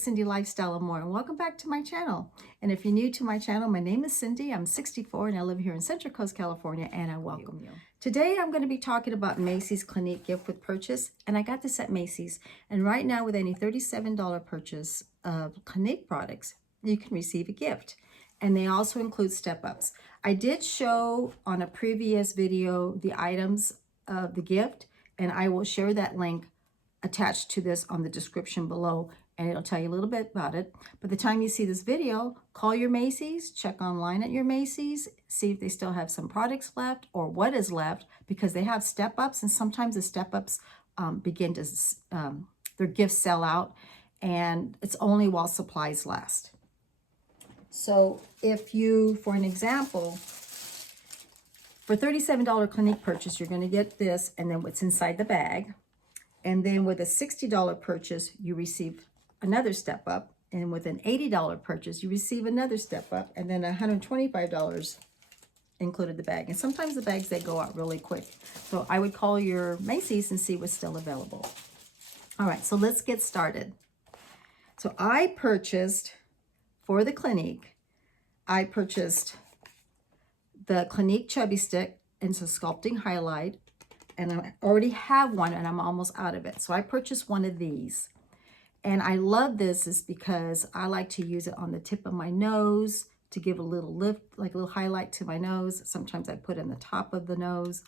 Cindy Lifestyle and More, and welcome back to my channel. And if you're new to my channel, my name is Cindy. I'm 64 and I live here in Central Coast, California, and I welcome you. Today I'm going to be talking about Macy's Clinique gift with purchase, and I got this at Macy's. And right now, with any $37 purchase of Clinique products, you can receive a gift. And they also include step-ups. I did show on a previous video the items of the gift, and I will share that link attached to this on the description below, and it'll tell you a little bit about it. By the time you see this video, call your Macy's, check online at your Macy's, see if they still have some products left or what is left, because they have step-ups, and sometimes the step-ups begin to, their gifts sell out, and it's only while supplies last. So if you, for an example, for $37 Clinique purchase, you're going to get this and then what's inside the bag. And then with a $60 purchase, you receive another step up. And with an $80 purchase, you receive another step up. And then $125 included the bag. And sometimes the bags, they go out really quick. So I would call your Macy's and see what's still available. All right, so let's get started. So I purchased, for the Clinique, I purchased the Clinique Chubby Stick. It's a sculpting highlight. And I already have one and I'm almost out of it. So I purchased one of these. And I love this is because I like to use it on the tip of my nose to give a little lift, like a little highlight to my nose. Sometimes I put it in the top of the nose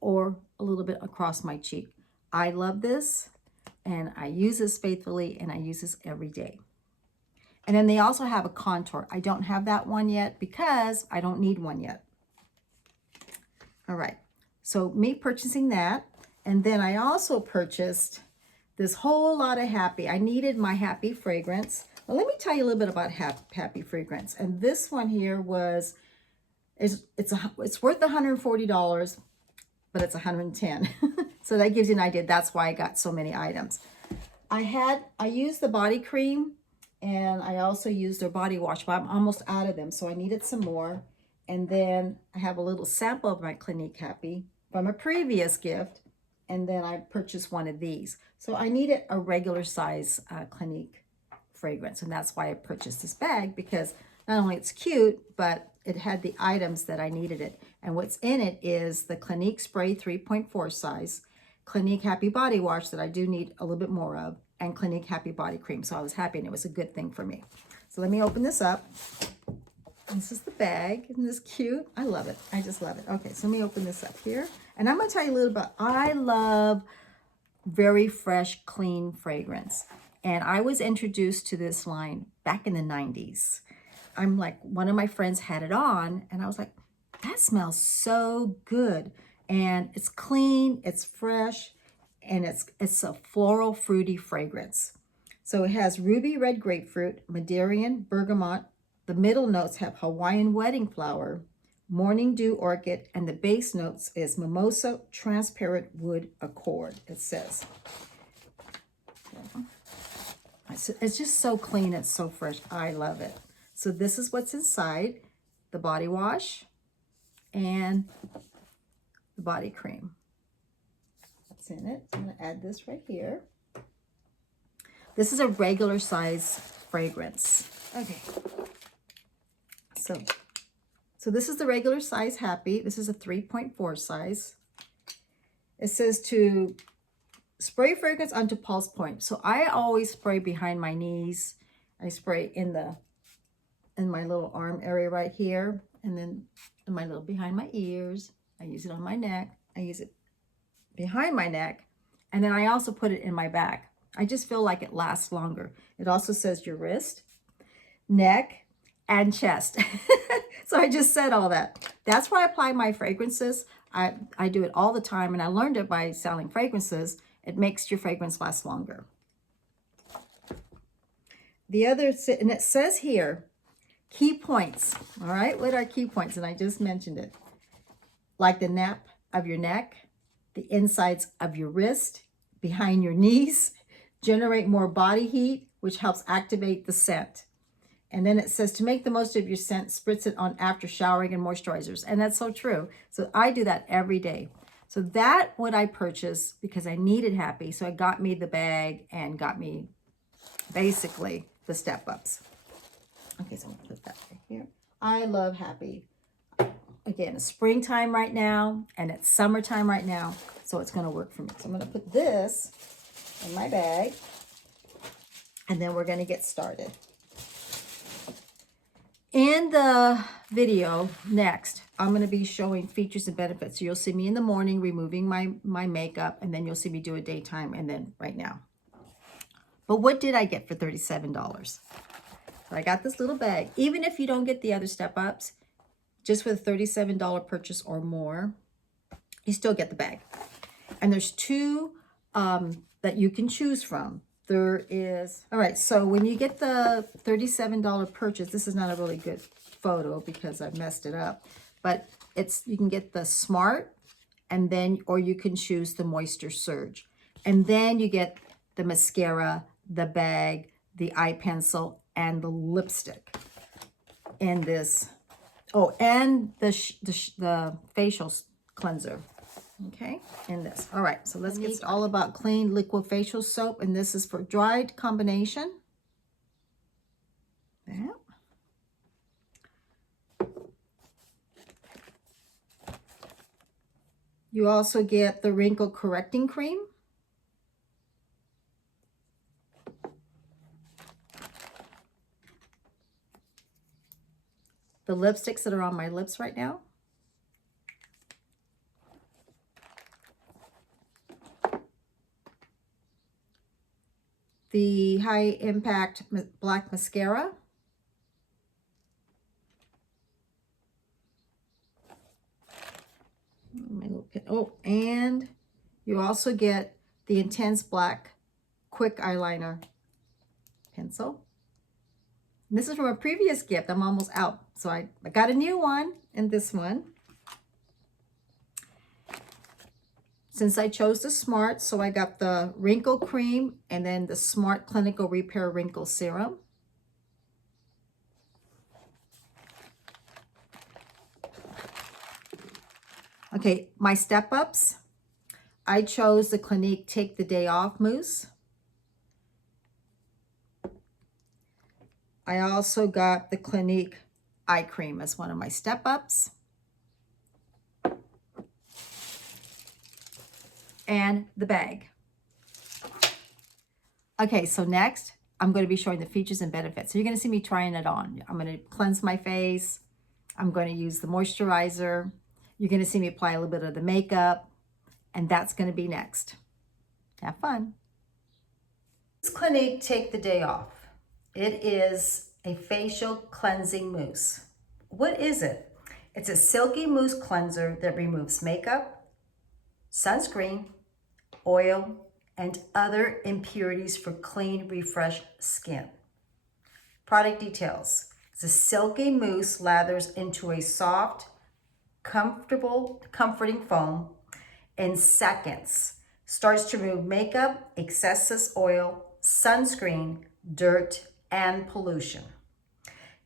or a little bit across my cheek. I love this and I use this faithfully and I use this every day. And then they also have a contour. I don't have that one yet because I don't need one yet. All right. So me purchasing that, and then I also purchased this whole lot of Happy. I needed my Happy fragrance. Well, let me tell you a little bit about Happy fragrance. And this one here it's worth $140, but it's $110. So that gives you an idea. That's why I got so many items. I used the body cream, and I also used their body wash, but I'm almost out of them, so I needed some more. And then I have a little sample of my Clinique Happy from a previous gift, and then I purchased one of these. So I needed a regular size Clinique fragrance, and that's why I purchased this bag, because not only it's cute, but it had the items that I needed it. And what's in it is the Clinique Spray 3.4 size, Clinique Happy Body Wash that I do need a little bit more of, and Clinique Happy Body Cream. So I was happy, and it was a good thing for me. So let me open this up. This is the bag. Isn't this cute? I love it. I just love it. Okay, so let me open this up here. And I'm going to tell you a little bit. I love very fresh, clean fragrance. And I was introduced to this line back in the 90s. I'm like, one of my friends had it on, and I was like, that smells so good. And it's clean, it's fresh, and it's a floral, fruity fragrance. So it has ruby red grapefruit, Madeiran, bergamot. The middle notes have Hawaiian wedding flower, morning dew orchid, and the base notes is mimosa transparent wood accord, it says. It's just so clean, it's so fresh. I love it. So this is what's inside, the body wash and the body cream. That's in it. I'm going to add this right here. This is a regular size fragrance. Okay. So this is the regular size Happy. This is a 3.4 size. It says to spray fragrance onto pulse point. So I always spray behind my knees. I spray in my little arm area right here, and then in my little behind my ears. I use it on my neck. I use it behind my neck, and then I also put it in my back. I just feel like it lasts longer. It also says your wrist, neck, and chest. So I just said all that. That's why I apply my fragrances. I do it all the time, and I learned it by selling fragrances. It makes your fragrance last longer. And it says here, key points. All right, what are key points? And I just mentioned it. Like the nape of your neck, the insides of your wrist, behind your knees, generate more body heat, which helps activate the scent. And then it says to make the most of your scent, spritz it on after showering and moisturizers. And that's so true. So I do that every day. So that what I purchased because I needed Happy. So it got me the bag and got me basically the step-ups. Okay, so I'm gonna put that right here. I love Happy. Again, it's springtime right now, and it's summertime right now, so it's gonna work for me. So I'm gonna put this in my bag, and then we're gonna get started. In the video next, I'm going to be showing features and benefits. So you'll see me in the morning removing my makeup, and then you'll see me do a daytime, and then right now. But what did I get for $37? So I got this little bag. Even if you don't get the other step-ups, just with a $37 purchase or more, you still get the bag. And there's two that you can choose from. There is, all right, so when you get the $37 purchase, this is not a really good photo because I messed it up, but you can get the Smart, and then, or you can choose the Moisture Surge. And then you get the mascara, the bag, the eye pencil, and the lipstick in this. Oh, and the facial cleanser. Okay, in this. All right, so let's get all about clean liquid facial soap, and this is for dried combination. Yeah. You also get the wrinkle correcting cream. The lipsticks that are on my lips right now. The high impact black mascara. Oh, and you also get the intense black quick eyeliner pencil. And this is from a previous gift. I'm almost out. So I got a new one in this one. Since I chose the Smart, so I got the wrinkle cream and then the Smart Clinical Repair Wrinkle Serum. Okay, my step-ups. I chose the Clinique Take the Day Off Mousse. I also got the Clinique Eye Cream as one of my step-ups. And the bag. Okay, so next, I'm going to be showing the features and benefits. So you're going to see me trying it on. I'm going to cleanse my face. I'm going to use the moisturizer. You're going to see me apply a little bit of the makeup. And that's going to be next. Have fun. This Clinique Take the Day Off. It is a facial cleansing mousse. What is it? It's a silky mousse cleanser that removes makeup, sunscreen, oil, and other impurities for clean, refreshed skin. Product details. It's a silky mousse lathers into a soft, comforting foam in seconds. Starts to remove makeup, excess oil, sunscreen, dirt, and pollution.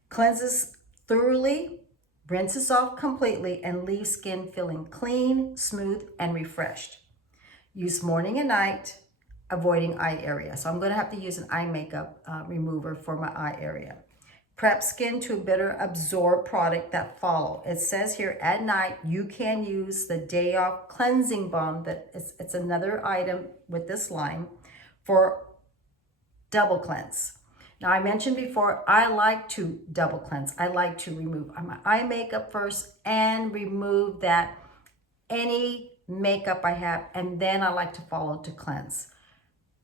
Cleanses thoroughly, rinses off completely, and leaves skin feeling clean, smooth, and refreshed. Use morning and night, avoiding eye area. So I'm going to have to use an eye makeup remover for my eye area. Prep skin to better absorb product that follow. It says here at night, you can use the Day Off Cleansing Balm. It's another item with this line for double cleanse. Now I mentioned before, I like to double cleanse. I like to remove my eye makeup first and remove that any makeup I have, and then I like to follow to cleanse.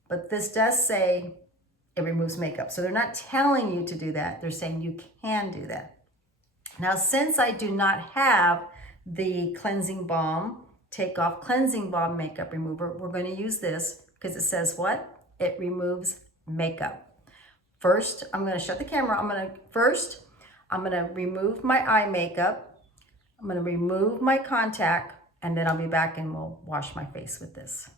But this does say it removes makeup. So they're not telling you to do that. They're saying you can do that. Now, since I do not have the cleansing balm, take off cleansing balm makeup remover, we're going to use this because it says what? It removes makeup. First, I'm going to shut the camera. I'm going to remove my eye makeup. I'm going to remove my contact, and then I'll be back and we'll wash my face with this.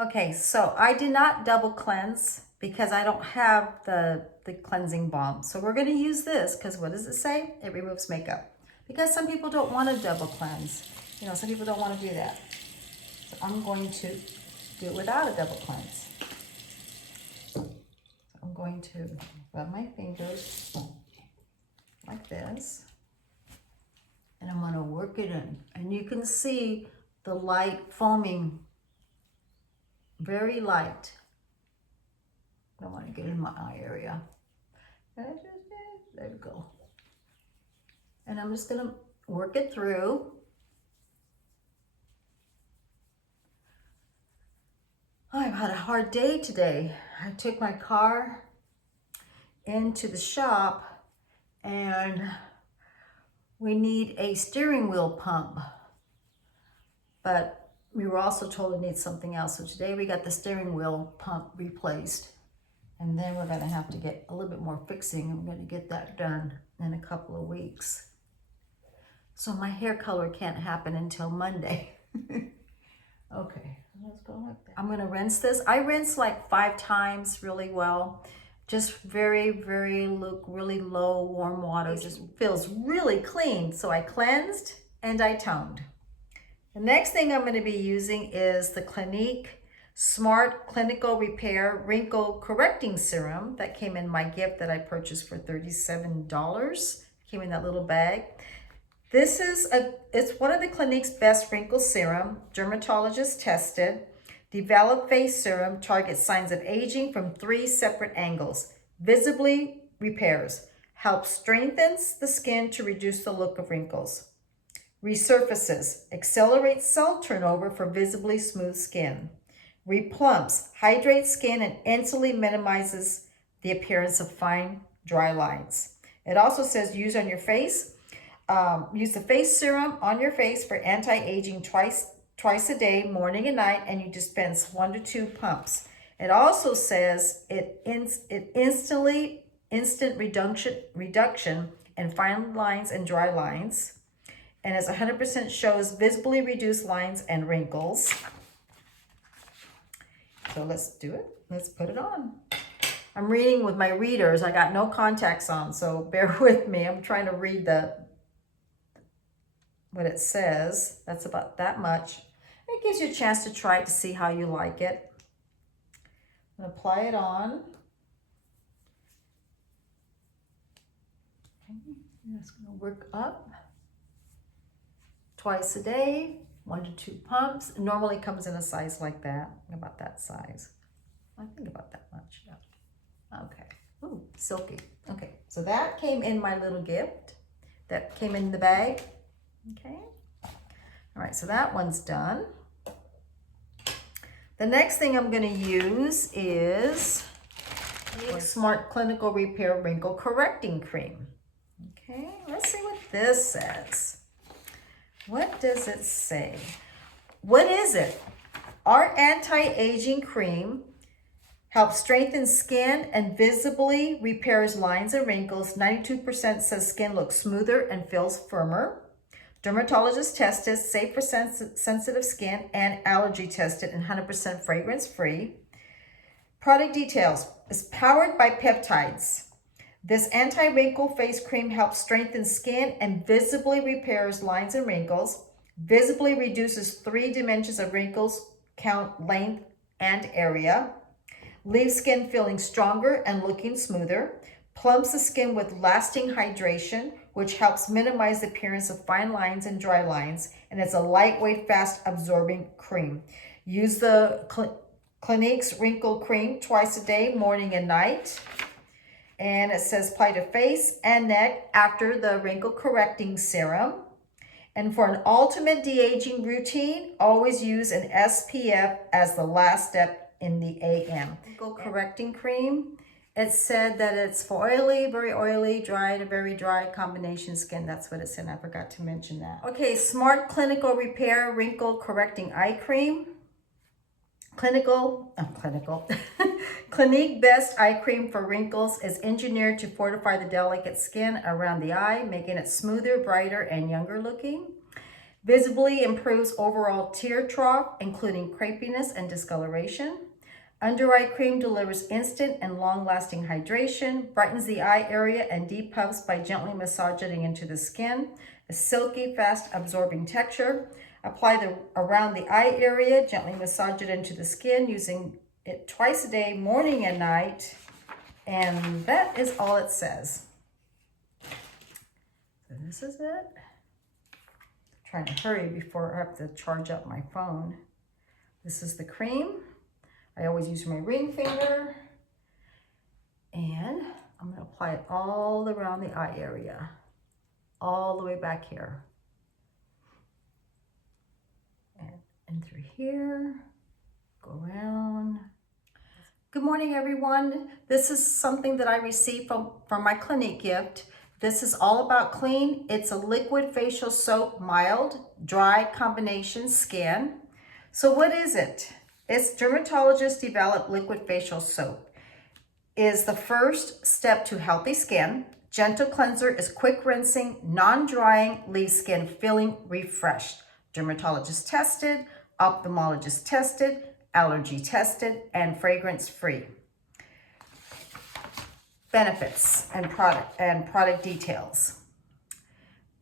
Okay, so I did not double cleanse because I don't have the cleansing balm. So we're going to use this because what does it say? It removes makeup. Because some people don't want to double cleanse. You know, some people don't want to do that. So I'm going to do it without a double cleanse. So I'm going to rub my fingers like this. And I'm going to work it in. And you can see the light foaming, very light. I don't want to get in my eye area. There we go. And I'm just going to work it through. I've had a hard day today. I took my car into the shop and we need a steering wheel pump. But we were also told it needs something else. So today we got the steering wheel pump replaced. And then we're going to have to get a little bit more fixing. I'm going to get that done in a couple of weeks. So my hair color can't happen until Monday. Okay, let's go like that. I'm going to rinse this. I rinse like 5 times really well. Just very low warm water. It just feels really clean. So I cleansed and I toned. The next thing I'm going to be using is the Clinique Smart Clinical Repair Wrinkle Correcting Serum that came in my gift that I purchased for $37. Came in that little bag. This is it's one of the Clinique's best wrinkle serum, dermatologist tested. Developed face serum targets signs of aging from 3 separate angles. Visibly repairs, helps strengthens the skin to reduce the look of wrinkles. Resurfaces, accelerates cell turnover for visibly smooth skin. Replumps, hydrates skin and instantly minimizes the appearance of fine, dry lines. It also says use on your face. Use the face serum on your face for anti-aging twice a day, morning and night, and you dispense 1 to 2 pumps. It also says instant reduction in fine lines and dry lines, and as 100% shows visibly reduced lines and wrinkles. So let's do it. Let's put it on. I'm reading with my readers. I got no contacts on, so bear with me. I'm trying to read what it says. That's about that much. It gives you a chance to try it to see how you like it. I'm going to apply it on. Okay. I'm just going to work up. Twice a day, 1 to 2 pumps. It normally comes in a size like that, about that size. I think about that much. Yeah. Okay. Ooh, silky. Okay, so that came in my little gift. That came in the bag. Okay. All right, so that one's done. The next thing I'm going to use is Smart Clinical Repair Wrinkle Correcting Cream. Okay, let's see what this says. What does it say? What is it? Our anti-aging cream helps strengthen skin and visibly repairs lines and wrinkles. 92% says skin looks smoother and feels firmer. Dermatologist tested, safe for sensitive skin, and allergy tested, and 100% fragrance free. Product details. It's powered by peptides. This anti-wrinkle face cream helps strengthen skin and visibly repairs lines and wrinkles, visibly reduces 3 dimensions of wrinkles, count, length, and area, leaves skin feeling stronger and looking smoother, plumps the skin with lasting hydration, which helps minimize the appearance of fine lines and dry lines, and it's a lightweight, fast absorbing cream. Use the Clinique's wrinkle cream twice a day, morning and night. And it says apply to face and neck after the wrinkle correcting serum. And for an ultimate de-aging routine, always use an SPF as the last step in the AM. Wrinkle correcting cream. It said that it's for oily, very oily, dry to very dry combination skin. That's what it said. I forgot to mention that. Okay, Smart Clinical Repair Wrinkle Correcting Eye Cream. Clinique Best Eye Cream for Wrinkles is engineered to fortify the delicate skin around the eye, making it smoother, brighter, and younger looking. Visibly improves overall tear trough, including crepiness and discoloration. Under eye cream delivers instant and long-lasting hydration, brightens the eye area, and depuffs by gently massaging into the skin. A silky, fast-absorbing texture. Apply around the eye area, gently massage it into the skin, using it twice a day, morning and night. And that is all it says. So this is it. Trying to hurry before I have to charge up my phone. This is the cream. I always use my ring finger. And I'm going to apply it all around the eye area. All the way back here. And through here. Go around. Good morning, everyone. This is something that I received from my Clinique gift. This is all about clean. It's a liquid facial soap, mild, dry combination skin. So what is it? It's dermatologist developed liquid facial soap. It is the first step to healthy skin. Gentle cleanser is quick rinsing, non-drying, leaves skin feeling refreshed. Dermatologist tested, ophthalmologist tested, allergy tested, and fragrance free. Benefits and product details.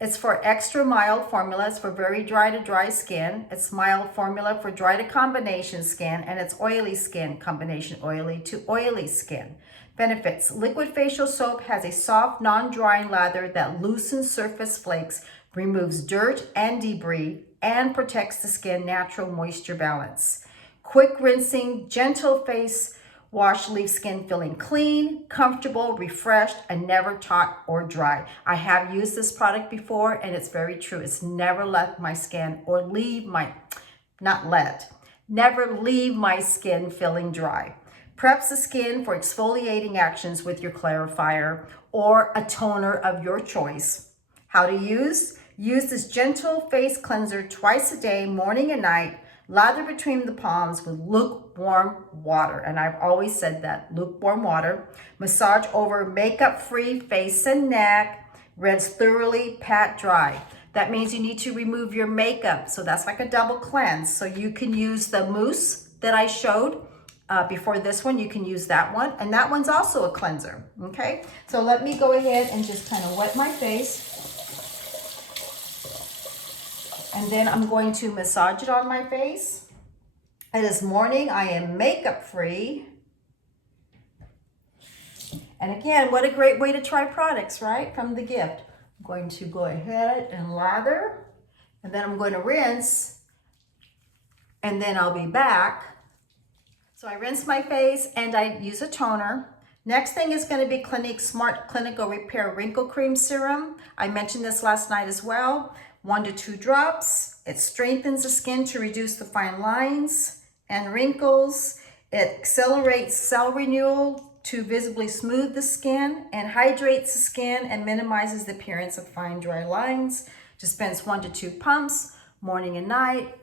It's for extra mild formulas for very dry to dry skin. It's mild formula for dry to combination skin, and it's oily skin combination oily to oily skin. Benefits. Liquid facial soap has a soft, non-drying lather that loosens surface flakes, removes dirt and debris, and protects the skin natural moisture balance. Quick rinsing, gentle face wash leaves skin feeling clean, comfortable, refreshed, and never taut or dry. I have used this product before, and it's very true. It's never left my skin or never leave my skin feeling dry. Preps the skin for exfoliating actions with your clarifier or a toner of your choice. How to use? Use this gentle face cleanser twice a day, morning and night. Lather between the palms with lukewarm water. And I've always said that, lukewarm water. Massage over makeup-free face and neck. Rinse thoroughly, pat dry. That means you need to remove your makeup. So that's like a double cleanse. So you can use the mousse that I showed before this one. You can use that one. And that one's also a cleanser, okay? So let me go ahead and just kind of wet my face. And then I'm going to massage it on my face. And this morning I am makeup free. And again, what a great way to try products, right? From the gift. I'm going to go ahead and lather. And then I'm going to rinse. And then I'll be back. So I rinse my face and I use a toner. Next thing is going to be Clinique Smart Clinical Repair Wrinkle Cream Serum. I mentioned this last night as well. 1 to 2 drops. It strengthens the skin to reduce the fine lines and wrinkles. It accelerates cell renewal to visibly smooth the skin and hydrates the skin and minimizes the appearance of fine dry lines. Dispense 1 to 2 pumps, morning and night,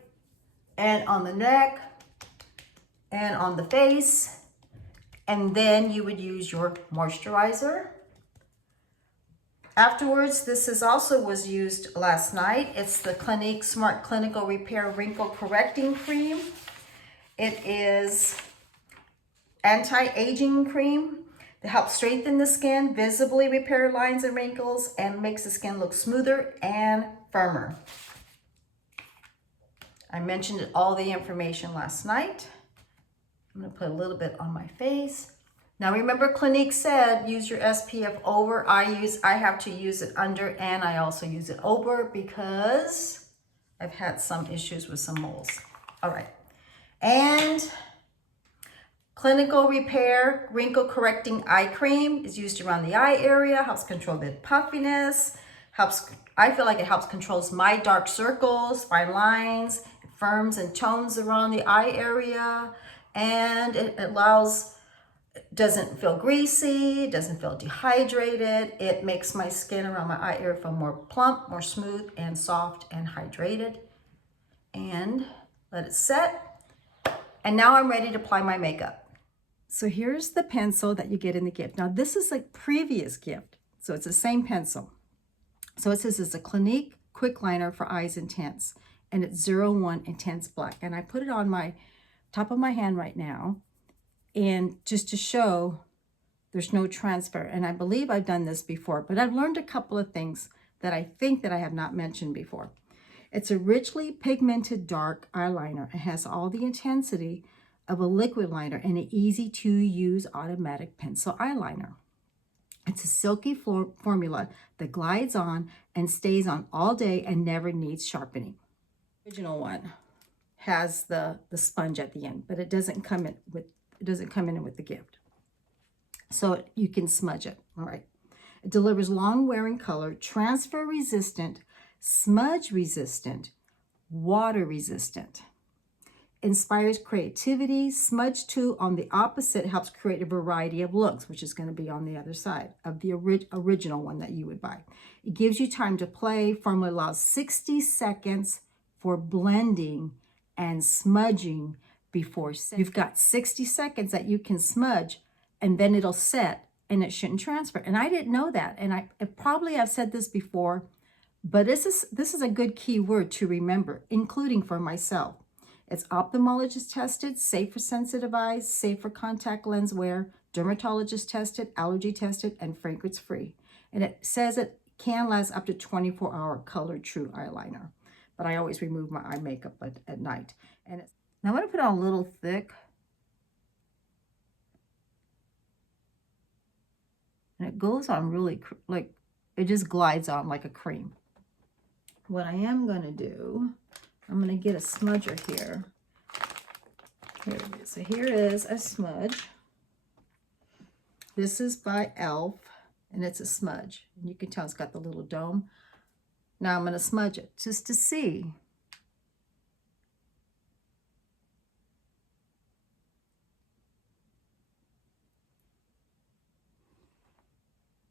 and on the neck and on the face. And then you would use your moisturizer. Afterwards, this was used last night. It's the Clinique Smart Clinical Repair Wrinkle Correcting Cream. It is anti-aging cream that helps strengthen the skin, visibly repair lines and wrinkles, and makes the skin look smoother and firmer. I mentioned all the information last night. I'm going to put a little bit on my face. Now remember, Clinique said use your SPF over. I have to use it under, and I also use it over because I've had some issues with some moles. All right. And Clinical Repair Wrinkle Correcting Eye Cream is used around the eye area, helps control the puffiness, I feel like it helps controls my dark circles, fine lines, it firms and tones around the eye area, and it doesn't feel greasy, doesn't feel dehydrated. It makes my skin around my eye area feel more plump, more smooth, and soft and hydrated. And let it set. And now I'm ready to apply my makeup. So here's the pencil that you get in the gift. Now this is a previous gift, so it's the same pencil. So it says it's a Clinique Quick Liner for Eyes Intense, and it's 01 Intense Black. And I put it on my top of my hand right now, and just to show there's no transfer. And I believe I've done this before, but I've learned a couple of things that I think that I have not mentioned before. It's a richly pigmented dark eyeliner. It has all the intensity of a liquid liner and an easy-to-use automatic pencil eyeliner. It's a silky formula that glides on and stays on all day and never needs sharpening. The original one has the sponge at the end, but it doesn't come in with the gift. So you can smudge it. All right. It delivers long-wearing color, transfer-resistant, smudge-resistant, water-resistant. Inspires creativity. Smudge 2 on the opposite helps create a variety of looks, which is going to be on the other side of the original one that you would buy. It gives you time to play. Formula allows 60 seconds for blending and smudging before setting. You've got 60 seconds that you can smudge, and then it'll set, and it shouldn't transfer. And I didn't know that, and I probably have said this before, but this is a good key word to remember, including for myself. It's ophthalmologist tested, safe for sensitive eyes, safe for contact lens wear, dermatologist tested, allergy tested, and fragrance free. And it says it can last up to 24-hour color true eyeliner. But I always remove my eye makeup at night. And now I'm going to put on a little thick. And it goes on really, like, it just glides on like a cream. What I am going to do, I'm going to get a smudger here. Here it is. So here is a smudge. This is by e.l.f. and it's a smudge. And you can tell it's got the little dome. Now I'm going to smudge it just to see.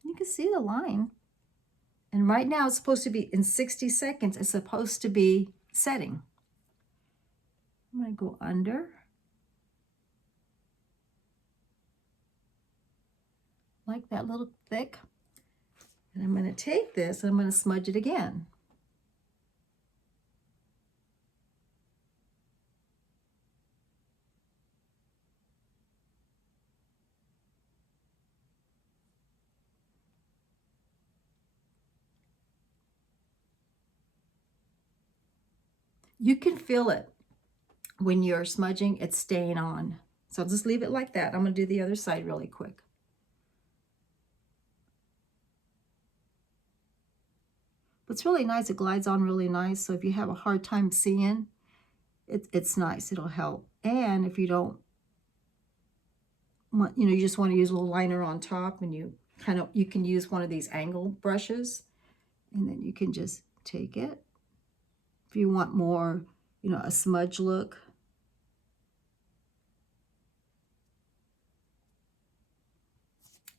You can see the line. And right now it's supposed to be in 60 seconds. It's supposed to be setting. I'm going to go under. Like that, little thick. And I'm going to take this and I'm going to smudge it again. You can feel it when you're smudging, it's staying on. So just leave it like that. I'm going to do the other side really quick. But it's really nice. It glides on really nice. So if you have a hard time seeing, it's nice. It'll help. And if you don't want, you just want to use a little liner on top, and you can use one of these angle brushes, and then you can just take it. If you want more, a smudge look.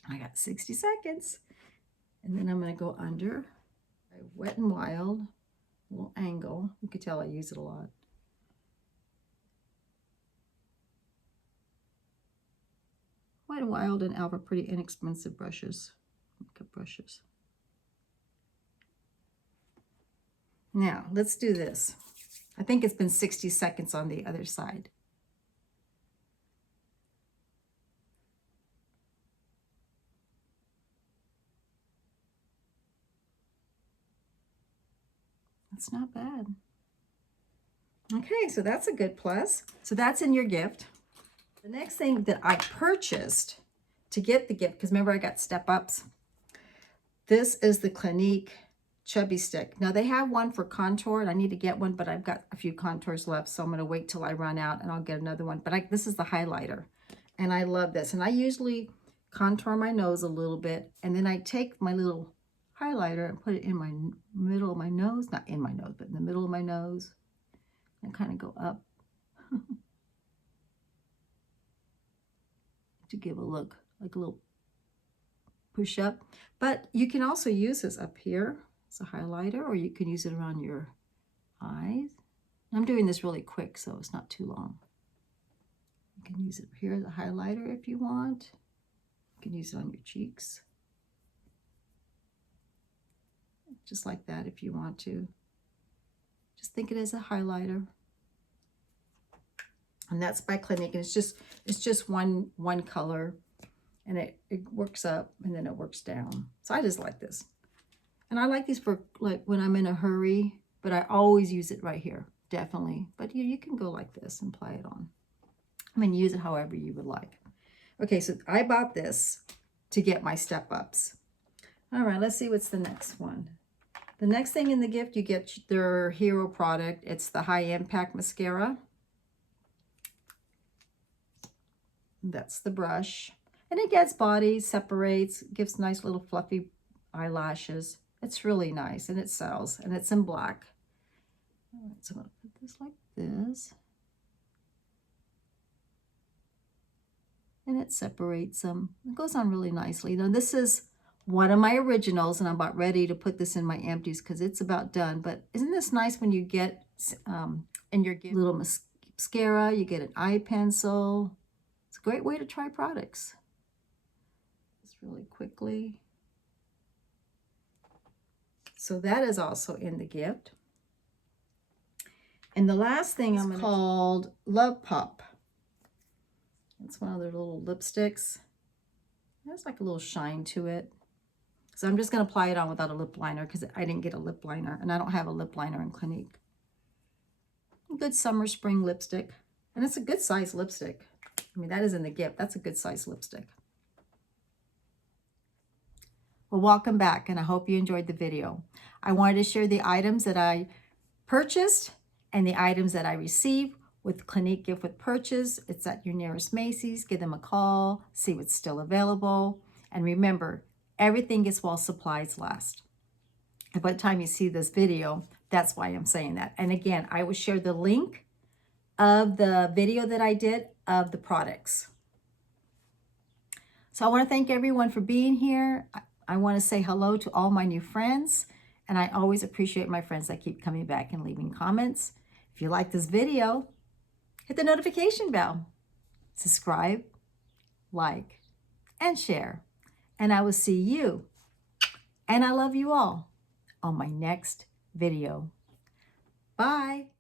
I got 60 seconds. And then I'm going to go under. Wet and Wild, a little angle. You can tell I use it a lot. Wet and Wild and e.l.f. are pretty inexpensive brushes, makeup brushes. Now, let's do this. I think it's been 60 seconds on the other side. That's not bad. Okay, so that's a good plus. So that's in your gift. The next thing that I purchased to get the gift, because remember I got step-ups. This is the Clinique Chubby Stick. Now they have one for contour, and I need to get one, but I've got a few contours left, so I'm going to wait till I run out and I'll get another one. But this is the highlighter, and I love this. And I usually contour my nose a little bit, and then I take my little highlighter and put it in my middle of my nose, not in my nose, but in the middle of my nose, and kind of go up to give a look, like a little push up. But you can also use this up here as a highlighter, or you can use it around your eyes. I'm doing this really quick, so it's not too long. You can use it here as a highlighter if you want. You can use it on your cheeks. Just like that if you want to. Just think it as a highlighter. And that's by Clinique, and it's just one color, and it works up and then it works down. So I just like this. And I like these for like when I'm in a hurry, but I always use it right here, definitely. But you can go like this and apply it on. I mean, use it however you would like. Okay, so I bought this to get my step-ups. All right, let's see what's the next one. The next thing in the gift, you get their hero product. It's the High Impact Mascara. That's the brush. And it gets body, separates, gives nice little fluffy eyelashes. It's really nice, and it sells, and it's in black. All right, so I'm going to put this like this. And it separates them. It goes on really nicely. Now, this is one of my originals, and I'm about ready to put this in my empties because it's about done. But isn't this nice when you get in your little mascara, you get an eye pencil. It's a great way to try products. Just really quickly. So that is also in the gift. And the last thing is called Love Pop. It's one of their little lipsticks. It has like a little shine to it. So I'm just going to apply it on without a lip liner because I didn't get a lip liner. And I don't have a lip liner in Clinique. A good summer, spring lipstick. And it's a good size lipstick. I mean, that is in the gift. That's a good size lipstick. Well, welcome back, and I hope you enjoyed the video. I wanted to share the items that I purchased and the items that I received with Clinique Gift with Purchase. It's at your nearest Macy's. Give them a call, see what's still available. And remember, everything is while supplies last. And by the time you see this video, that's why I'm saying that. And again, I will share the link of the video that I did of the products. So I want to thank everyone for being here. I want to say hello to all my new friends. And I always appreciate my friends that keep coming back and leaving comments. If you like this video, hit the notification bell, subscribe, like, and share. And I will see you, and I love you all, on my next video. Bye.